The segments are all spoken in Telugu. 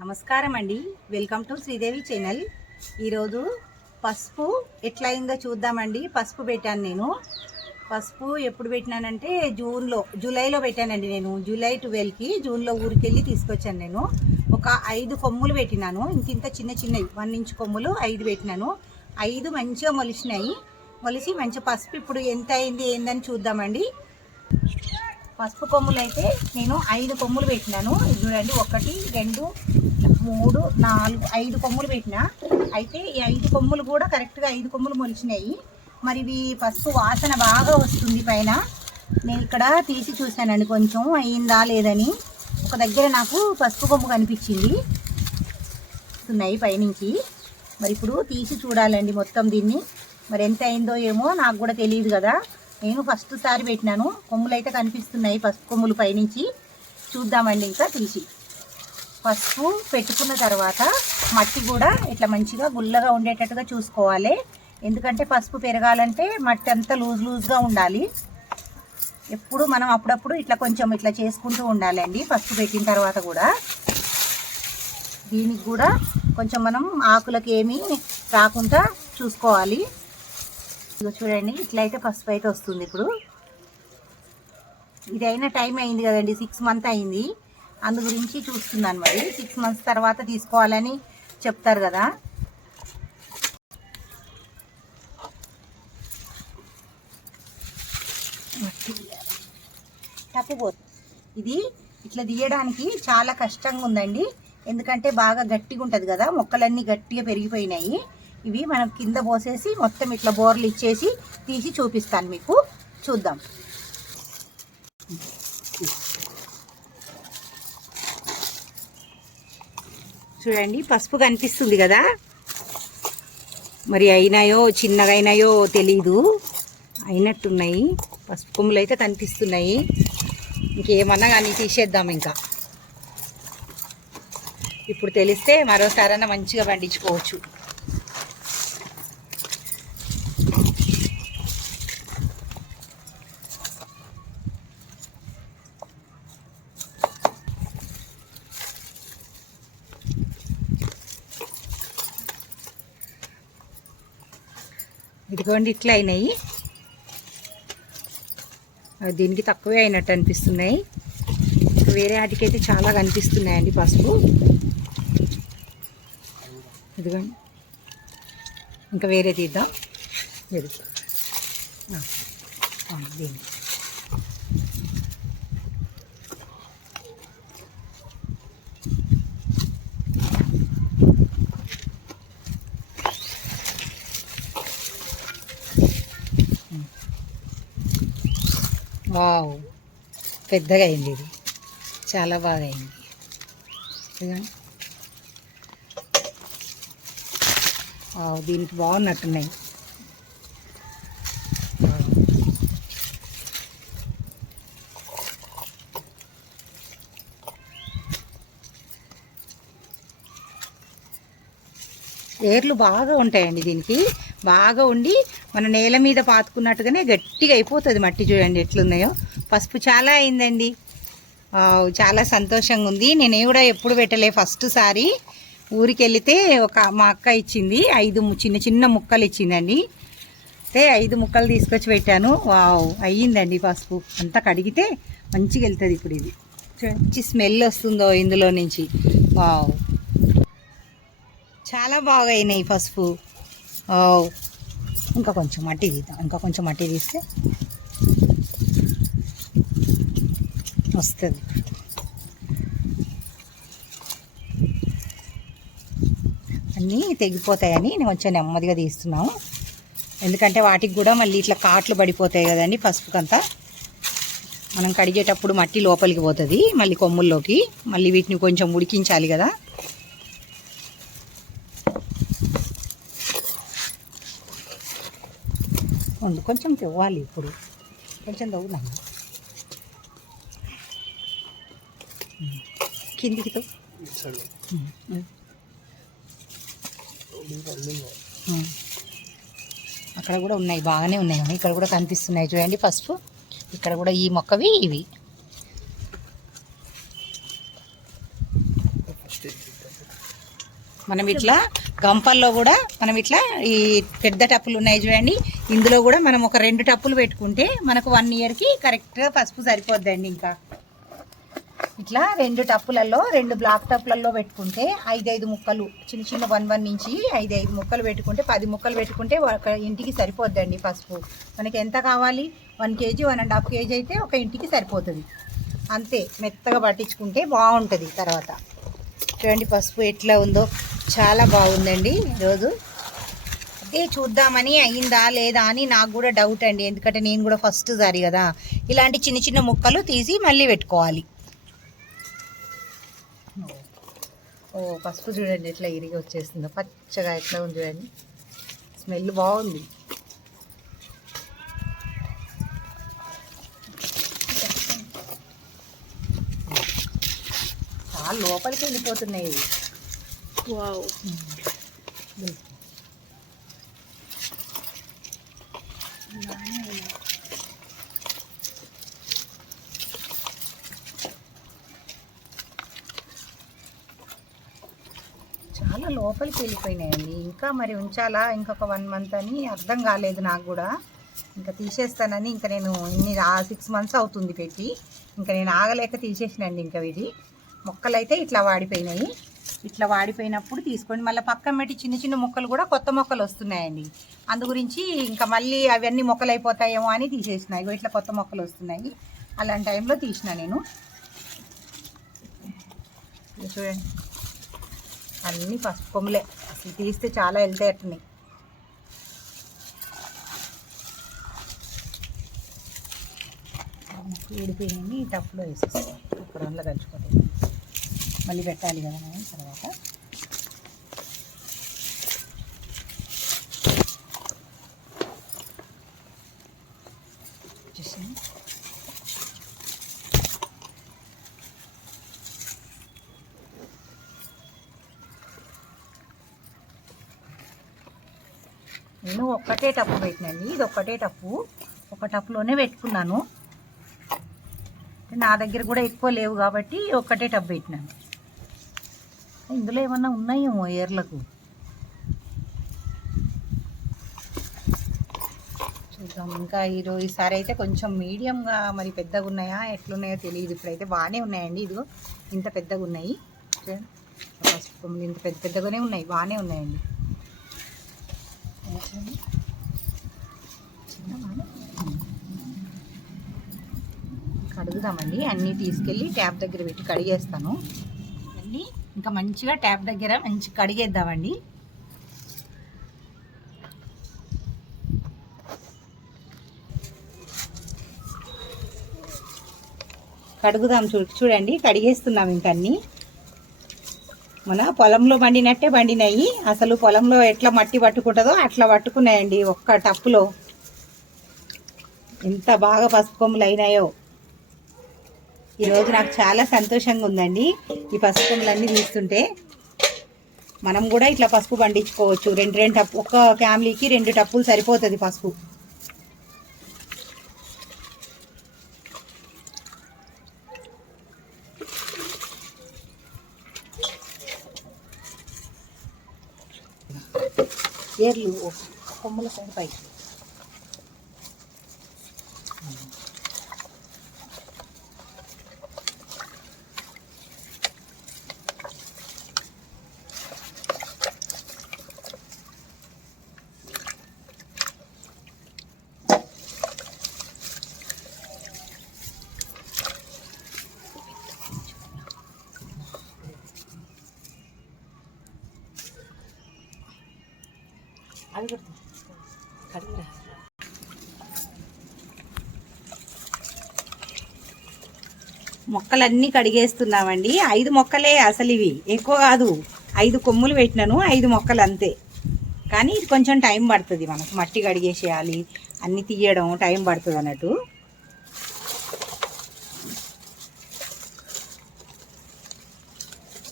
నమస్కారం అండి, వెల్కమ్ టు శ్రీదేవి ఛానల్. ఈరోజు పసుపు ఎట్లా అయిందో చూద్దామండి. పసుపు పెట్టాను నేను. పసుపు ఎప్పుడు పెట్టినానంటే జూలైలో పెట్టానండి. నేను జూలై 12కి జూన్లో ఊరికి వెళ్ళి తీసుకొచ్చాను. నేను ఒక 5 కొమ్ములు పెట్టినాను. ఇంత చిన్నవి 1 ఇంచ్ కొమ్ములు 5 పెట్టినాను. 5 మంచిగా మొలిసి మంచిగా పసుపు ఇప్పుడు ఎంత అయింది ఏందని చూద్దామండి. పసుపు కొమ్ములు అయితే నేను 5 కొమ్ములు పెట్టినాను. చూడండి, 1 2 3 4 5 కొమ్ములు పెట్టినా. అయితే ఈ 5 కొమ్ములు కూడా కరెక్ట్గా 5 కొమ్ములు మొలిచినాయి. మరి ఇవి పసుపు వాసన బాగా వస్తుంది పైన. నేను ఇక్కడ తీసి చూశానండి, కొంచెం అయిందా లేదని. ఒక దగ్గర నాకు పసుపు కొమ్ము కనిపించింది ఉన్నాయి పైనుంచి. మరి ఇప్పుడు తీసి చూడాలండి మొత్తం దీన్ని. మరి ఎంత అయిందో ఏమో నాకు కూడా తెలియదు కదా. నేను ఫస్ట్ సారి పెట్టినాను. కొమ్ములు అయితే కనిపిస్తున్నాయి, పసుపు కొమ్ములు పైనుంచి. చూద్దామండి ఇంకా తీసి. పసుపు పెట్టుకున్న తర్వాత మట్టి కూడా ఇట్లా మంచిగా గుల్లగా ఉండేటట్టుగా చూసుకోవాలి. ఎందుకంటే పసుపు పెరగాలంటే మట్టి అంతా లూజ్గా ఉండాలి. ఎప్పుడు మనం అప్పుడప్పుడు ఇట్లా కొంచెం ఇట్లా చేసుకుంటూ ఉండాలండి. పసుపు పెట్టిన తర్వాత కూడా దీనికి కూడా కొంచెం మనం ఆకులకి ఏమీ రాకుండా చూసుకోవాలి. చూడండి, ఇట్లయితే పసుపు అయితే వస్తుంది. ఇప్పుడు ఇది అయిన టైం అయింది కదండి, 6 మంత్ అయింది. అందు గురించి చూస్తున్నాను. మరి 6 మంత్స్ తర్వాత తీసుకోవాలని చెప్తారు కదా. తప్పిపోతుంది. ఇది ఇట్లా తీయడానికి చాలా కష్టంగా ఉందండి. ఎందుకంటే బాగా గట్టిగా ఉంటుంది కదా, మొక్కలన్నీ గట్టిగా పెరిగిపోయినాయి. ఇవి మనం కింద పోసేసి మొత్తం ఇట్లా బోర్లు ఇచ్చేసి తీసి చూపిస్తాను మీకు. చూద్దాం. చూడండి, పసుపు కనిపిస్తుంది కదా. మరి అయినాయో చిన్నగా అయినాయో తెలీదు, అయినట్టున్నాయి. పసుపు కొమ్ములు అయితే కనిపిస్తున్నాయి. ఇంకేమన్నా కానీ తీసేద్దాం ఇంకా. ఇప్పుడు తెలిస్తే మరోసారన్నా మంచిగా పండించుకోవచ్చు. ఇదిగోండి, ఇట్లా అయినాయి. దీనికి తక్కువే అయినట్టు అనిపిస్తున్నాయి. వేరే వాటికైతే చాలా కనిపిస్తున్నాయండి పసుపు. ఇదిగోండి, ఇంకా వేరే తీద్దాం. దీనికి వావ్, పెద్దగా అయింది. ఇది చాలా బాగా అయింది. దీనికి బాగున్నట్టున్నాయి. ఏర్లు బాగా ఉంటాయండి దీనికి. బాగా ఉండి మన నేల మీద పాతుకున్నట్టుగానే గట్టిగా అయిపోతుంది మట్టి. చూడండి ఎట్లున్నాయో. పసుపు చాలా అయిందండి. చాలా సంతోషంగా ఉంది. నేను కూడా ఎప్పుడు పెట్టలే, ఫస్ట్ సారి ఊరికి వెళితే మా అక్క ఇచ్చింది. 5 చిన్న ముక్కలు ఇచ్చిందండి. అయితే 5 ముక్కలు తీసుకొచ్చి పెట్టాను. వావ్, అయ్యిందండి పసుపు. అంతా కడిగితే మంచిగా వెళ్తుంది. ఇప్పుడు ఇది మంచి స్మెల్ వస్తుందో ఇందులో నుంచి. వావ్, చాలా బాగా అయినాయి పసుపు. ఇంకా కొంచెం మట్టి తీద్దాం. ఇంకా కొంచెం మట్టి తీస్తే వస్తుంది. అన్నీ తెగిపోతాయని నేను కొంచెం నెమ్మదిగా తీస్తున్నాము. ఎందుకంటే వాటికి కూడా మళ్ళీ ఇట్లా కాట్లు పడిపోతాయి కదండి పసుపుకంతా. మనం కడిగేటప్పుడు మట్టి లోపలికి పోతుంది మళ్ళీ కొమ్ముల్లోకి. మళ్ళీ వీటిని కొంచెం ఉడికించాలి కదా. కొంచెం తెవ్వాలి. ఇప్పుడు కొంచెం తవ్వుదాం. కిందికి అక్కడ కూడా ఉన్నాయి, బాగానే ఉన్నాయి. ఇక్కడ కూడా కనిపిస్తున్నాయి చూడండి పసుపు. ఇక్కడ కూడా ఈ మొక్కవి ఇవి. మనం ఇట్లా గంపల్లో కూడా మనం ఇట్లా ఈ పెద్ద టప్పులు ఉన్నాయి చూడండి, ఇందులో కూడా మనం ఒక 2 టప్పులు పెట్టుకుంటే మనకు 1 ఇయర్కి కరెక్ట్గా పసుపు సరిపోద్దండి. ఇంకా ఇట్లా 2 టప్పులలో 2 బ్లాక్ టప్పులలో పెట్టుకుంటే 5 ముక్కలు చిన్న చిన్న 1 నుంచి 5 ముక్కలు పెట్టుకుంటే 10 ముక్కలు పెట్టుకుంటే ఒక ఇంటికి సరిపోద్దండి పసుపు. మనకి ఎంత కావాలి 1 కేజీ 1.5 కేజీ అయితే ఒక ఇంటికి సరిపోతుంది. అంతే, మెత్తగా పట్టించుకుంటే బాగుంటుంది. తర్వాత చూడండి పసుపు ఎట్లా ఉందో, చాలా బాగుందండి. ఈరోజు అదే చూద్దామని అయిందా లేదా అని నాకు కూడా డౌట్ అండి, ఎందుకంటే నేను కూడా ఫస్ట్ సారి కదా ఇలాంటి చిన్న చిన్న ముక్కలు తీసి మళ్ళీ పెట్టుకోవాలి. పసుపు చూడండి ఎట్లా ఇరిగి వచ్చేస్తుందో, పచ్చగా ఎట్లా ఉంది చూడండి, స్మెల్ బాగుంది. చాలా లోపలికి వెళ్ళిపోతున్నాయి ఇవి. వావ్, చాలా లోపలికి వెళ్ళిపోయినాయండి. ఇంకా మరి ఉంచాలా ఇంకొక 1 మంత్ అని అర్థం కాలేదు నాకు కూడా. ఇంకా తీసేస్తానని, ఇంకా నేను 6 మంత్స్ అవుతుంది పెట్టి, ఇంకా నేను ఆగలేక తీసేసినండి. ఇంకా ఇది మొక్కలు అయితే ఇట్లా వాడిపోయినాయి. ఇట్లా వాడిపోయినప్పుడు తీసుకొని మళ్ళీ పక్కన పెట్టి చిన్న చిన్న మొక్కలు కూడా కొత్త మొక్కలు వస్తున్నాయండి. అందు గురించి ఇంకా మళ్ళీ అవన్నీ మొక్కలు అయిపోతాయేమో అని తీసేసినాయి. ఇట్లా కొత్త మొక్కలు వస్తున్నాయి, అలాంటి టైంలో తీసిన నేను. చూడండి అన్నీ పసుపు కొమ్ములే, అసలు తీస్తే చాలా వెళ్తాయి అట్టున్నాయి. ఊడిపోయినాయి, ఈ టప్పులో వేసేస్తాం. ఇప్పుడు అందులో కలుచుకోవాలి, మళ్ళీ పెట్టాలి కదా మనం తర్వాత. నేను ఒక్కటే టప్పు పెట్టినండి, ఇది ఒక్కటే టప్పు, ఒక టప్పులోనే పెట్టుకున్నాను. నా దగ్గర కూడా ఎక్కువ లేవు కాబట్టి ఒక్కటే టప్పు పెట్టినాను. ఇందులో ఏమన్నా ఉన్నాయేమో ఏర్లకు, చూద్దాం. ఇంకా ఈసారి అయితే కొంచెం మీడియంగా, మరి పెద్దగా ఉన్నాయా ఎట్లున్నాయో తెలియదు. ఇప్పుడైతే బాగానే ఉన్నాయండి, ఇదిగో ఇంత పెద్దగా ఉన్నాయి. పసుపు ఇంత పెద్దగానే ఉన్నాయి, బాగానే ఉన్నాయండి. కడుగుదామండి, అన్నీ తీసుకెళ్ళి ట్యాప్ దగ్గర పెట్టి కడిగేస్తాను. అన్నీ ఇంకా మంచిగా ట్యాప్ దగ్గర మంచిగా కడిగేద్దామండి. కడుగుదాం. చూడండి కడిగేస్తున్నాం. ఇంక అన్నీ మన పొలంలో పండినట్టే పండినాయి. అసలు పొలంలో ఎట్లా మట్టి పట్టుకుంటుందో అట్లా పట్టుకున్నాయండి ఒక్క టప్పులో. ఎంత బాగా పసుపు కొమ్ములు అయినాయో. ఈరోజు నాకు చాలా సంతోషంగా ఉందండి ఈ పసుపు కొమ్ములన్నీ తీస్తుంటే. మనం కూడా ఇట్లా పసుపు పండించుకోవచ్చు. 2 టప్పు, ఒక ఫ్యామిలీకి 2 టప్పులు సరిపోతుంది పసుపు. ఏర్లు కొమ్ముల సైడ్ పైకి మొక్కలన్నీ కడిగేస్తున్నామండి. 5 మొక్కలే అసలు, ఇవి ఎక్కువ కాదు. 5 కొమ్ములు పెట్టినాను, 5 మొక్కలు అంతే. కానీ ఇది కొంచెం టైం పడుతుంది మనకు, మట్టి కడిగేసేయాలి, అన్నీ తీయడం టైం పడుతుంది అన్నట్టు.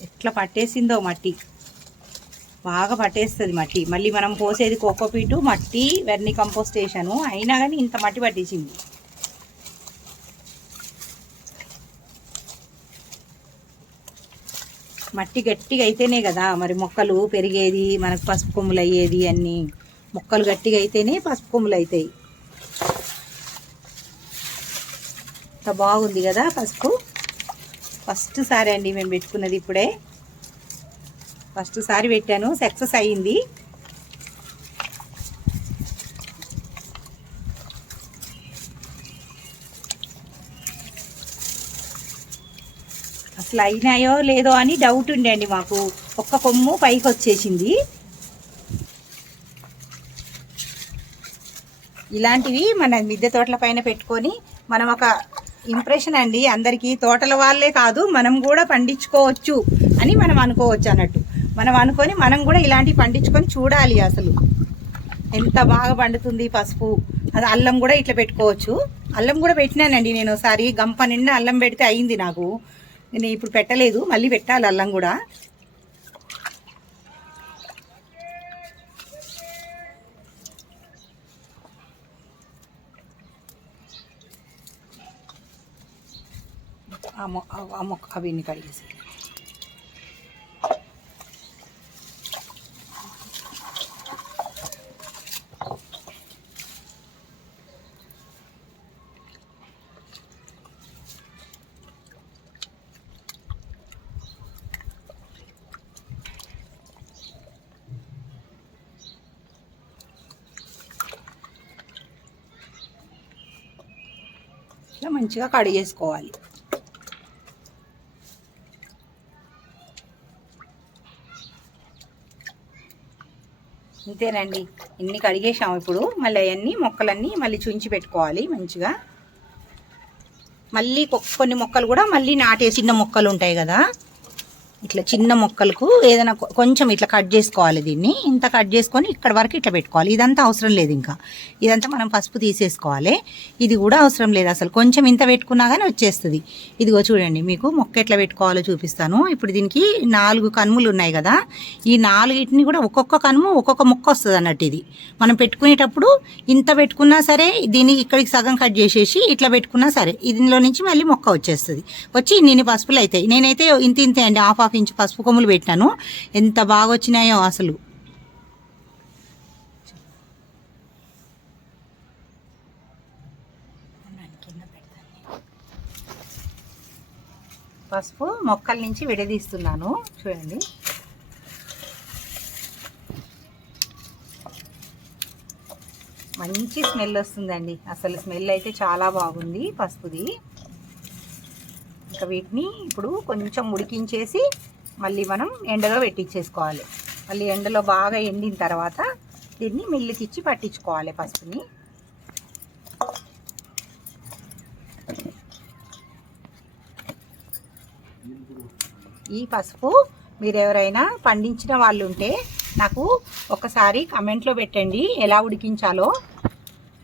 ఎట్లా పట్టేసిందో మట్టి, బాగా పట్టేస్తుంది మట్టి. మళ్ళీ మనం పోసేది కోకోపీటు, మట్టి, వెర్ని కంపోస్టేషను, అయినా కానీ ఇంత మట్టి పట్టేసింది. మట్టి గట్టిగా అయితేనే కదా మరి మొక్కలు పెరిగేది, మనకు పసుపు కొమ్ములు అయ్యేది. అన్నీ మొక్కలు గట్టిగా అయితేనే పసుపు కొమ్ములు అవుతాయి. ఇంత బాగుంది కదా పసుపు. ఫస్ట్ సారి అండి మేము పెట్టుకున్నది, ఇప్పుడే ఫస్ట్ సారి పెట్టాను, సక్సెస్ అయ్యింది. అసలు అయినాయో లేదో అని డౌట్ ఉండే అండి మాకు. ఒక్క కొమ్ము పైకి వచ్చేసింది. ఇలాంటివి మన మిద్దె తోటల పైన పెట్టుకొని మనం ఒక ఇంప్రెషన్ అండి అందరికీ. తోటల వాళ్ళే కాదు, మనం కూడా పండించుకోవచ్చు అని మనం అనుకోవచ్చు అన్నట్టు. మనం అనుకొని మనం కూడా ఇలాంటివి పండించుకొని చూడాలి అసలు ఎంత బాగా పండుతుంది పసుపు. అది అల్లం కూడా ఇట్లా పెట్టుకోవచ్చు. అల్లం కూడా పెట్టినానండి నేను ఒకసారి, గంప నిండా అల్లం పెడితే అయింది నాకు. నేను ఇప్పుడు పెట్టలేదు, మళ్ళీ పెట్టాలి అల్లం కూడా. ఆ మొక్క అవన్నీ కడిగేసి ఇట్లా మంచిగా కడిగేసుకోవాలి. అంతేనండి, ఇన్ని కడిగేసాము. ఇప్పుడు మళ్ళీ అవన్నీ మొక్కలన్నీ మళ్ళీ చుంచి పెట్టుకోవాలి మంచిగా. మళ్ళీ కొన్ని మొక్కలు కూడా మళ్ళీ నాటే చిన్న మొక్కలు ఉంటాయి కదా, ఇట్లా చిన్న మొక్కలకు ఏదైనా కొంచెం ఇట్లా కట్ చేసుకోవాలి. దీన్ని ఇంత కట్ చేసుకొని ఇక్కడ వరకు ఇట్లా పెట్టుకోవాలి. ఇదంతా అవసరం లేదు, ఇంకా ఇదంతా మనం పసుపు తీసేసుకోవాలి. ఇది కూడా అవసరం లేదు అసలు, కొంచెం ఇంత పెట్టుకున్నా కానీ వచ్చేస్తుంది. ఇదిగో చూడండి, మీకు మొక్క ఎట్లా పెట్టుకోవాలో చూపిస్తాను. ఇప్పుడు దీనికి 4 కనుములు ఉన్నాయి కదా, ఈ 4టిని కూడా ఒక్కొక్క కనుము ఒక్కొక్క మొక్క వస్తుంది అన్నట్టు. ఇది మనం పెట్టుకునేటప్పుడు ఇంత పెట్టుకున్నా సరే, దీన్ని ఇక్కడికి సగం కట్ చేసేసి ఇట్లా పెట్టుకున్నా సరే, దీనిలో నుంచి మళ్ళీ మొక్క వచ్చేస్తుంది. వచ్చి ఇన్ని పసుపులు అవుతాయి. నేనైతే ఇంతే అండి, హాఫ్ ఇంచు పసుపు కొమ్ములు పెట్టినాను. ఎంత బాగా వచ్చినాయో అసలు. పసుపు మొక్కల నుంచి విడదీస్తున్నాను చూడండి. మంచి స్మెల్ వస్తుందండి అసలు. స్మెల్ అయితే చాలా బాగుంది పసుపుది. ఇంకా వీటిని ఇప్పుడు కొంచెం ఉడికించేసి మళ్ళీ మనం ఎండలో పెట్టించేసుకోవాలి. మళ్ళీ ఎండలో బాగా ఎండిన తర్వాత దీన్ని మిల్లుకి ఇచ్చి పట్టించుకోవాలి పసుపుని. ఈ పసుపు మీరు ఎవరైనా పండించిన వాళ్ళు ఉంటే నాకు ఒకసారి కమెంట్లో పెట్టండి ఎలా ఉడికించాలో.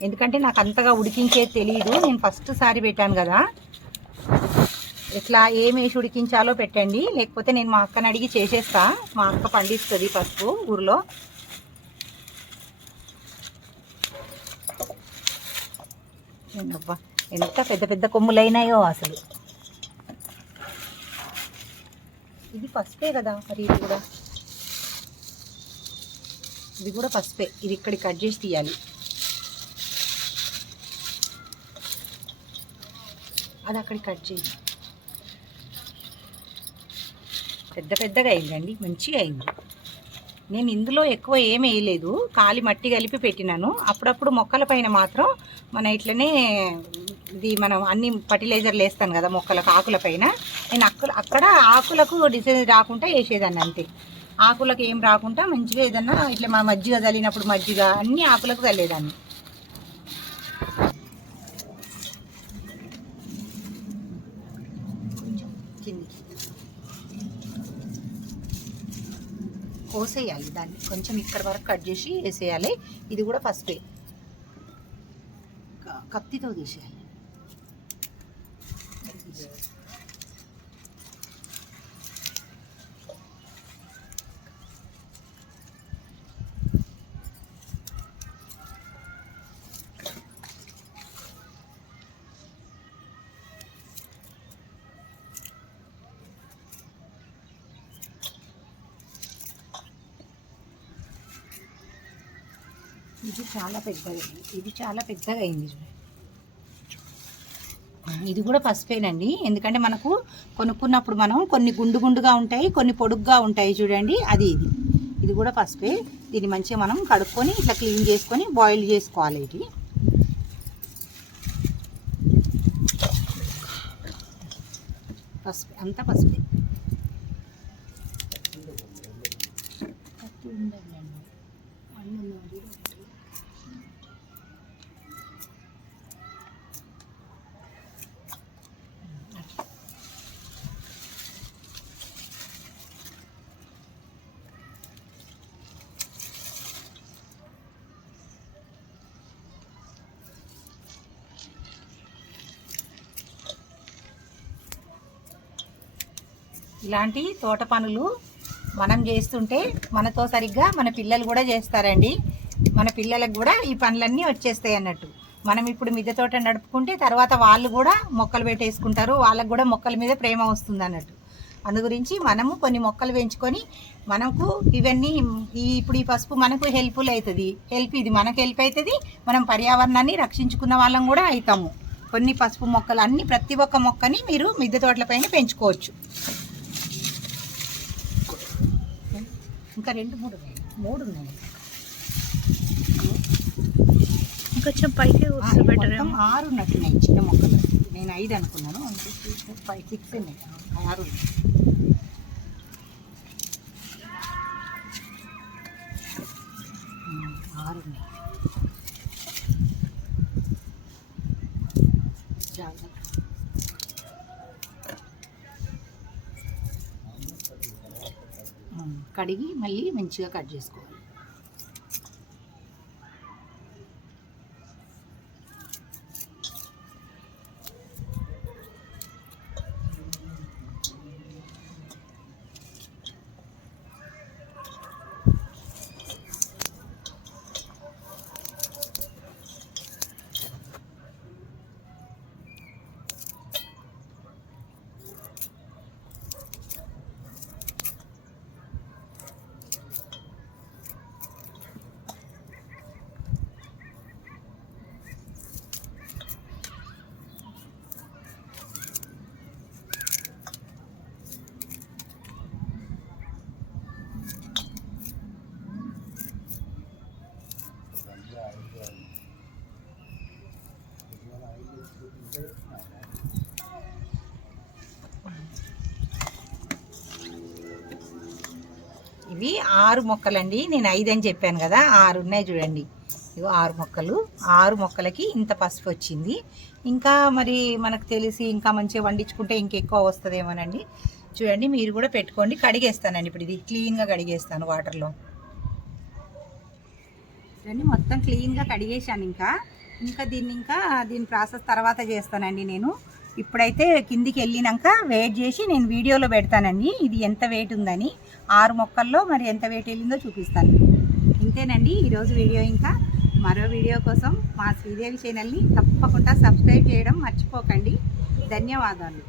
ఎందుకంటే నాకు అంతగా ఉడికించేది తెలియదు, నేను ఫస్ట్ సారి పెట్టాను కదా. ఎట్లా ఏమి వేసి ఉడికించాలో పెట్టండి, లేకపోతే నేను మా అక్కని అడిగి చేసేస్తా. మా అక్క పండిస్తుంది పసుపు ఊర్లో. ఎంత పెద్ద పెద్ద కొమ్ములైనాయో అసలు. ఇది పసుపే కదా మరి, ఇది కూడా పసుపే. ఇది ఇక్కడికి కట్ చేసి తీయాలి. అది అక్కడికి కట్ చేయాలి. పెద్ద పెద్దగా అయిందండి, మంచిగా అయింది. నేను ఇందులో ఎక్కువ ఏమి వేయలేదు, కాలి మట్టి కలిపి పెట్టినాను. అప్పుడప్పుడు మొక్కల పైన మాత్రం మన ఇట్లనే ఇది మనం అన్ని ఫర్టిలైజర్లు వేస్తాను కదా మొక్కలకు ఆకుల పైన, నేను అక్కడ ఆకులకు డిసీజ్ రాకుండా వేసేదాన్ని అంతే. ఆకులకు ఏం రాకుండా మంచిగా ఏదన్నా ఇట్లా మా మజ్జిగ చల్లినప్పుడు మజ్జిగ అన్ని ఆకులకు చల్లేదాన్ని. కోసేయాలి దాన్ని, కొంచెం ఇక్కడ వరకు కట్ చేసి వేసేయాలి. ఇది కూడా పసుపే, కత్తితో తీసేయాలి. ఇది చాలా పెద్దగా అయింది చూడండి. ఇది కూడా పసుపేనండి, ఎందుకంటే మనకు కొనుక్కున్నప్పుడు మనం కొన్ని గుండుగా ఉంటాయి, కొన్ని పొడుగ్గా ఉంటాయి చూడండి, ఇది కూడా పసుపే. దీన్ని మంచిగా మనం కడుక్కొని ఇట్లా క్లీన్ చేసుకొని బాయిల్ చేసుకోవాలి. ఇది పసుపు, అంతా పసుపే. ఇలాంటి తోట పనులు మనం చేస్తుంటే మనతో సరిగ్గా మన పిల్లలు కూడా చేస్తారండి. మన పిల్లలకు కూడా ఈ పనులన్నీ వచ్చేస్తాయి అన్నట్టు. మనం ఇప్పుడు మిద్దె తోట నడుపుకుంటే తర్వాత వాళ్ళు కూడా మొక్కలు పెట్టేసుకుంటారు, వాళ్ళకు కూడా మొక్కల మీద ప్రేమ వస్తుంది అన్నట్టు. అందు గురించి మనము కొన్ని మొక్కలు పెంచుకొని మనకు ఇవన్నీ ఇప్పుడు ఈ పసుపు మనకు హెల్ప్ఫుల్ అవుతుంది. ఇది మనకు హెల్ప్ అవుతుంది, మనం పర్యావరణాన్ని రక్షించుకున్న వాళ్ళం కూడా అవుతాము. కొన్ని పసుపు మొక్కలు అన్ని ప్రతి ఒక్క మొక్కని మీరు మిద్దె తోటలపైన పెంచుకోవచ్చు. ఇంకా 2-3 ఉన్నాయి. ఇంకొంచెం పైకి మొత్తం 6 ఉన్నట్టున్నాయి చిన్న మొక్కలు. నేను 5 అనుకున్నాను, 5, 6 ఉన్నాయి. 6 ఉన్నాయి. జాగ్రత్త. కడిగి మళ్ళీ మంచిగా కట్ చేసుకోవాలి. ఇవి 6 మొక్కలండి, నేను 5 అని చెప్పాను కదా, 6 ఉన్నాయి చూడండి. ఇవి 6 మొక్కలు. 6 మొక్కలకి ఇంత పసుపు వచ్చింది. ఇంకా మరి మనకు తెలిసి ఇంకా మంచిగా వండించుకుంటే ఇంకెక్కువ వస్తుందేమోనండి. చూడండి, మీరు కూడా పెట్టుకోండి. కడిగేస్తానండి ఇప్పుడు, ఇది క్లీన్గా కడిగేస్తాను వాటర్లో. చూడండి, మొత్తం క్లీన్గా కడిగేసాను. ఇంకా దీని ప్రాసెస్ తర్వాత చేస్తానండి నేను. ఇప్పుడైతే కిందికి వెళ్ళినాక వెయిట్ చేసి నేను వీడియోలో పెడతానండి, ఇది ఎంత వెయిట్ ఉందని. 6 మొక్కల్లో మరి ఎంత వెయిట్ వెళ్ళిందో చూపిస్తాను. ఇంతేనండి ఈరోజు వీడియో. ఇంకా మరో వీడియో కోసం మా శ్రీదేవి ఛానల్ని తప్పకుండా సబ్స్క్రైబ్ చేయడం మర్చిపోకండి. ధన్యవాదాలు.